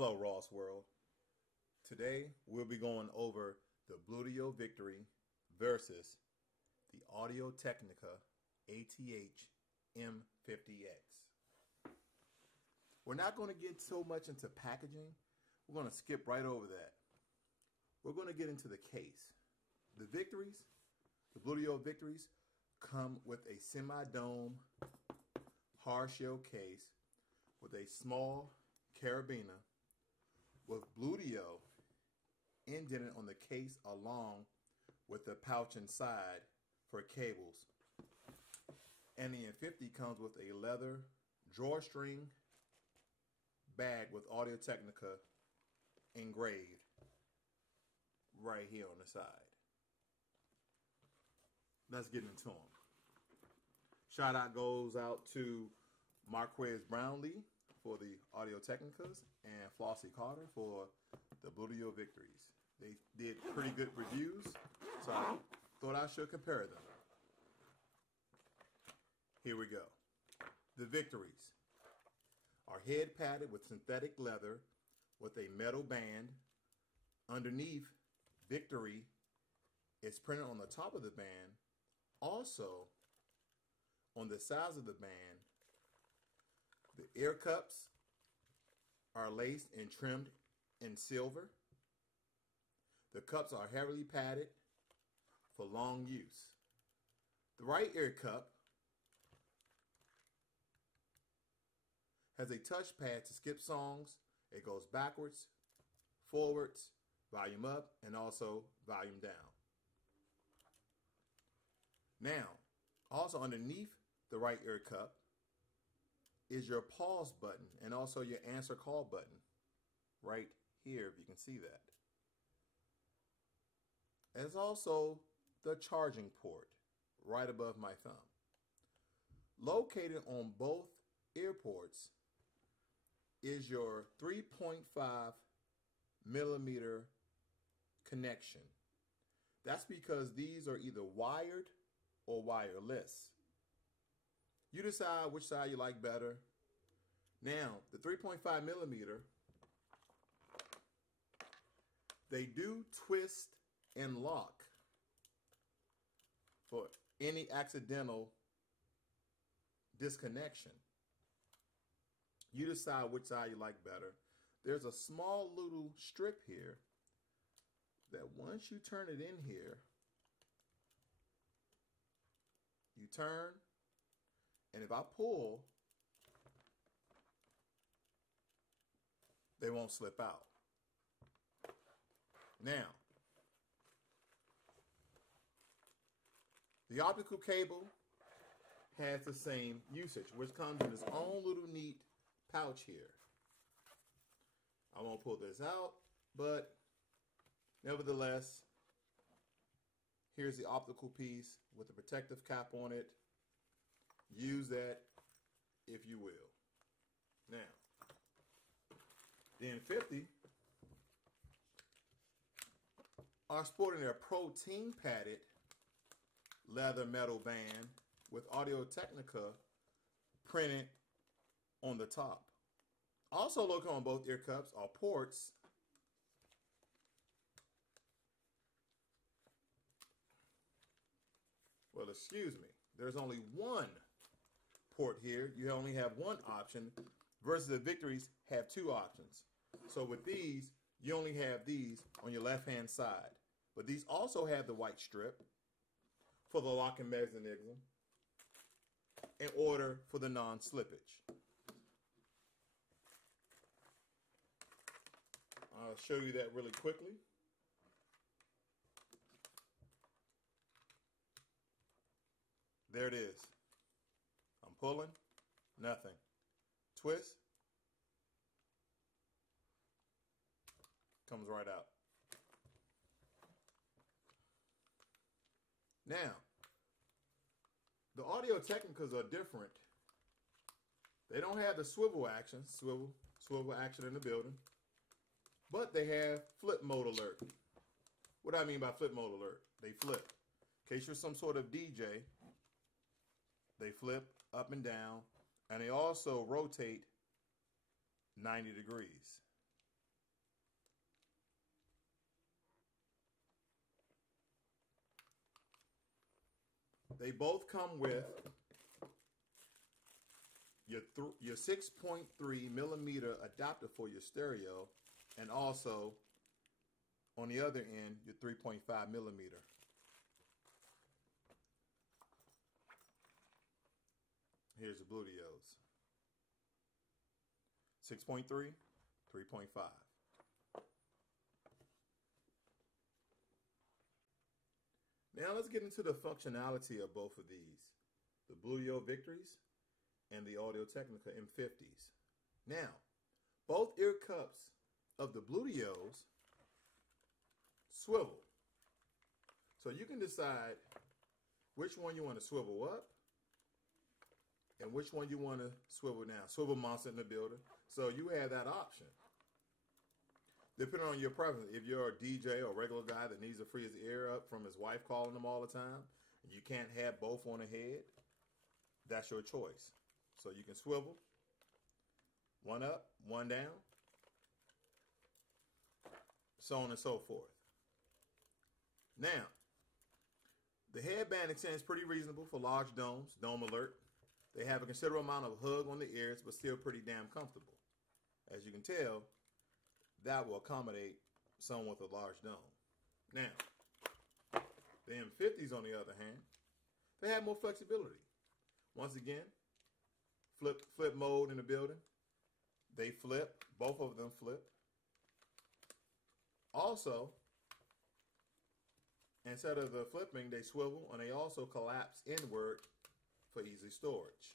Hello, Ross World. Today we'll be going over the Bluedio Victory versus the Audio Technica ATH M50X. We're not going to get so much into packaging. We're going to skip right over that. We're going to get into the case. The Victories, the Bluedio Victories, come with a semi-dome hard shell case with a small carabiner with Bluedio indented on the case along with the pouch inside for cables. And the M50 comes with a leather drawstring bag with Audio Technica engraved right here on the side. Let's get into them. Shout out goes out to Marquez Brownlee for the Audio Technicas and Flossie Carter for the Bluedio Victories. They did pretty good reviews, so I thought I should compare them. Here we go. The Victories are head padded with synthetic leather with a metal band. Underneath, Victory is printed on the top of the band. Also, on the sides of the band, the ear cups are laced and trimmed in silver. The cups are heavily padded for long use. The right ear cup has a touchpad to skip songs. It goes backwards, forwards, volume up, and also volume down. Now, also underneath the right ear cup is your pause button and also your answer call button right here, if you can see that. There's also the charging port right above my thumb. Located on both ear ports is your 3.5 millimeter connection. That's because these are either wired or wireless. You decide which side you like better. Now, the 3.5 millimeter, they do twist and lock for any accidental disconnection. You decide which side you like better. There's a small little strip here that once you turn it in here, you turn, and if I pull, they won't slip out. Now, the optical cable has the same usage, which comes in its own little neat pouch here. I won't pull this out, but nevertheless, here's the optical piece with the protective cap on it. Use that if you will. Now, the M50 are sporting their protein padded leather metal band with Audio Technica printed on the top. Also located on both ear cups are ports well, excuse me, there's only one port here. You only have one option versus the Victories have two options. So with these, you only have these on your left hand side. But these also have the white strip for the lock and mechanism in order for the non-slippage. I'll show you that really quickly. There it is. I'm pulling, nothing. Twist, comes right out. Now, the Audio Technicas are different. They don't have the swivel action, swivel action in the building, but they have flip mode alert. What do I mean by flip mode alert? They flip. In case you're some sort of DJ, they flip up and down, and they also rotate 90 degrees. They both come with your 6.3 millimeter adapter for your stereo, and also on the other end your 3.5 millimeter. Here's the Bluedios. 6.3, 3.5. Now let's get into the functionality of both of these, the Bluedio Victories and the Audio Technica M50s. Now, both ear cups of the Bluedios swivel. So you can decide which one you want to swivel up and which one you want to swivel down. Swivel monster in the building. So you have that option. Depending on your preference, if you're a DJ or regular guy that needs to free his ear up from his wife calling him all the time, and you can't have both on the head, that's your choice. So you can swivel, one up, one down, so on and so forth. Now, the headband extends pretty reasonable for large domes, dome alert. They have a considerable amount of hug on the ears, but still pretty damn comfortable. As you can tell, that will accommodate someone with a large dome. Now, the M50s, on the other hand, they have more flexibility. Once again, flip mode in the building. They flip. Both of them flip. Also, instead of the flipping, they swivel, and they also collapse inward for easy storage.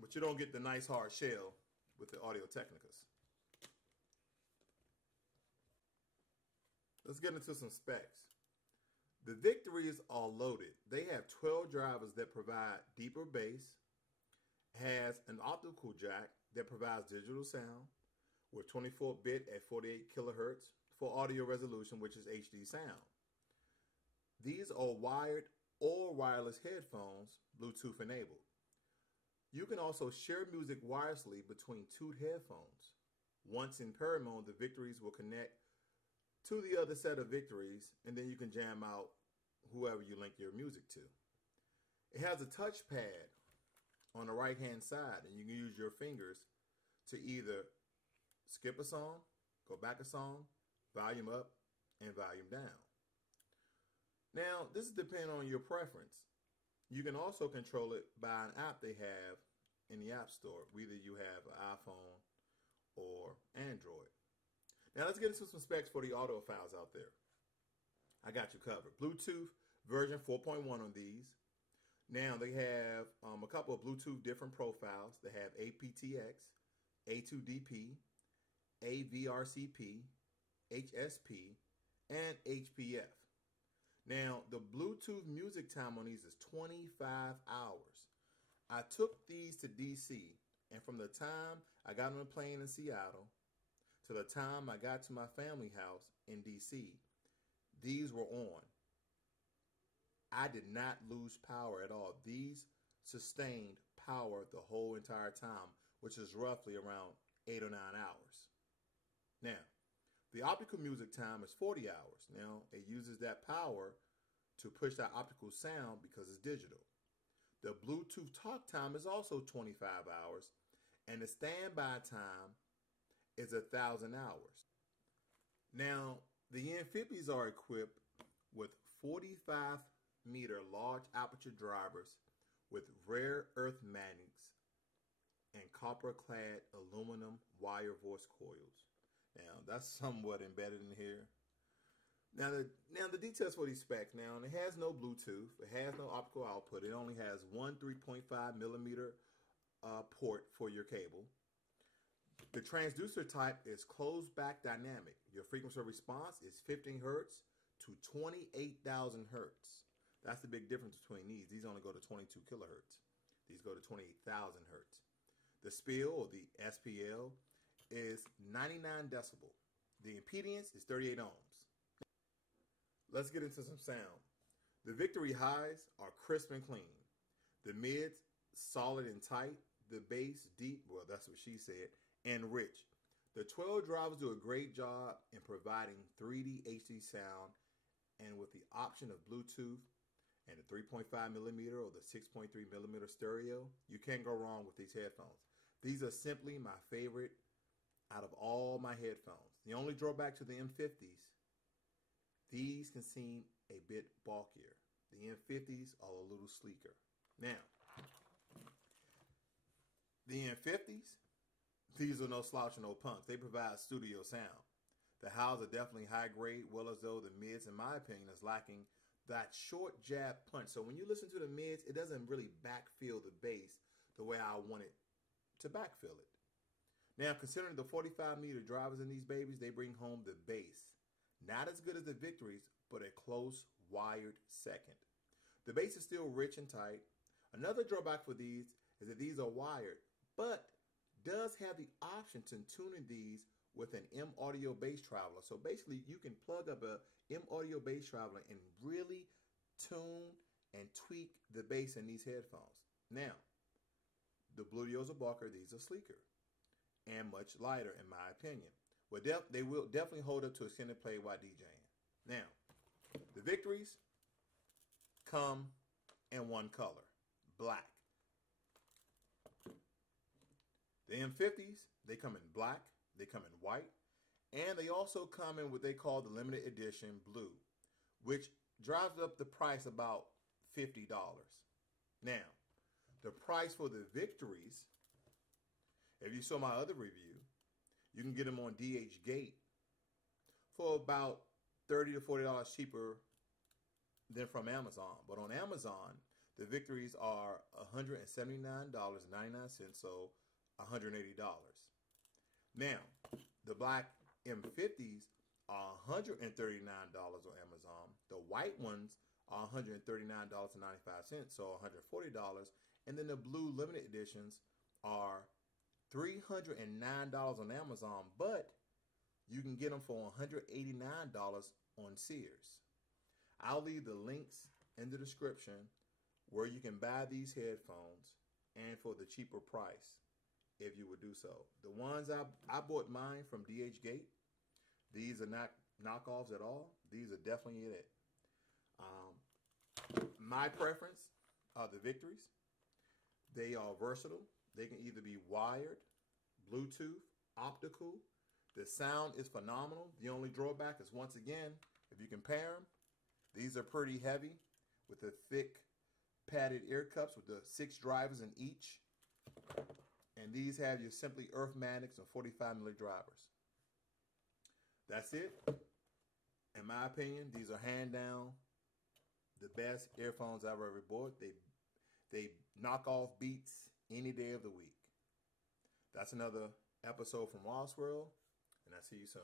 But you don't get the nice hard shell with the Audio Technicas. Let's get into some specs. The Victories are loaded. They have 12 drivers that provide deeper bass, has an optical jack that provides digital sound with 24-bit at 48 kilohertz for audio resolution, which is HD sound. These are wired or wireless headphones, Bluetooth enabled. You can also share music wirelessly between two headphones. Once in pair mode, the Victories will connect to the other set of Victories, and then you can jam out whoever you link your music to. It has a touchpad on the right-hand side, and you can use your fingers to either skip a song, go back a song, volume up, and volume down. Now, this is depending on your preference. You can also control it by an app they have in the App Store, whether you have an iPhone or Android. Now, let's get into some specs for the audiophiles out there. I got you covered. Bluetooth version 4.1 on these. Now, they have a couple of Bluetooth different profiles. They have aptX, A2DP, AVRCP, HSP, and HPF. Now, the Bluetooth music time on these is 25 hours. I took these to DC, and from the time I got on a plane in Seattle to the time I got to my family house in DC, these were on. I did not lose power at all. These sustained power the whole entire time, which is roughly around 8 or 9 hours. Now, the optical music time is 40 hours. Now, it uses that power to push that optical sound because it's digital. The Bluetooth talk time is also 25 hours, and the standby time is 1,000 hours. Now, the M50s are equipped with 45-meter large aperture drivers with rare earth magnets and copper-clad aluminum wire voice coils. Now, that's somewhat embedded in here. Now the details for these specs. Now, it has no Bluetooth. It has no optical output. It only has one 3.5 millimeter port for your cable. The transducer type is closed back dynamic. Your frequency response is 15 hertz to 28,000 hertz. That's the big difference between these. These only go to 22 kilohertz. These go to 28,000 hertz. The SPIL, or the SPL, is 99 decibel. The impedance is 38 ohms. Let's get into some sound. The Victory highs are crisp and clean. The mids, solid and tight. The bass, deep, well, that's what she said, and rich. The 12 drivers do a great job in providing 3D HD sound And with the option of Bluetooth and the 3.5 millimeter or the 6.3 millimeter stereo, you can't go wrong with these headphones. These are simply my favorite out of all my headphones. The only drawback to the M50s, these can seem a bit bulkier. The M50s are a little sleeker. Now, the M50s, these are no slouch and no punks. They provide studio sound. The highs are definitely high grade, well as though the mids, in my opinion, is lacking that short jab punch. So when you listen to the mids, it doesn't really backfill the bass the way I want it to backfill it. Now, considering the 45 meter drivers in these babies, they bring home the bass. Not as good as the Victories, but a close wired second. The bass is still rich and tight. Another drawback for these is that these are wired, but does have the option to tuning these with an M Audio Bass Traveler. So basically, you can plug up a M Audio Bass Traveler and really tune and tweak the bass in these headphones. Now, the Bluedios are bulkier, these are sleeker and much lighter in my opinion. Well, they will definitely hold up to extended play while DJing. Now, the Victories come in one color, black. The M50s, they come in black, they come in white, and they also come in what they call the limited edition blue, which drives up the price about $50. Now, the price for the Victories, if you saw my other review, you can get them on DH Gate for about $30 to $40 cheaper than from Amazon. But on Amazon, the Victories are $179.99, so $180. Now, the black M50s are $139 on Amazon. The white ones are $139.95, so $140. And then the blue limited editions are $309 on Amazon, but you can get them for $189 on Sears. I'll leave the links in the description where you can buy these headphones and for the cheaper price if you would do so. The ones I bought mine from DH Gate, these are not knockoffs at all. These are definitely it. My preference are the Victories. They are versatile. They can either be wired, Bluetooth, optical. The sound is phenomenal. The only drawback is, once again, if you compare them, these are pretty heavy with the thick padded ear cups with the 6 drivers in each. And these have your simply Earthmatics and 45 milli drivers. That's it. In my opinion, these are hand down the best earphones I've ever bought. They knock off beats any day of the week. That's another episode from Lost World, and I'll see you soon.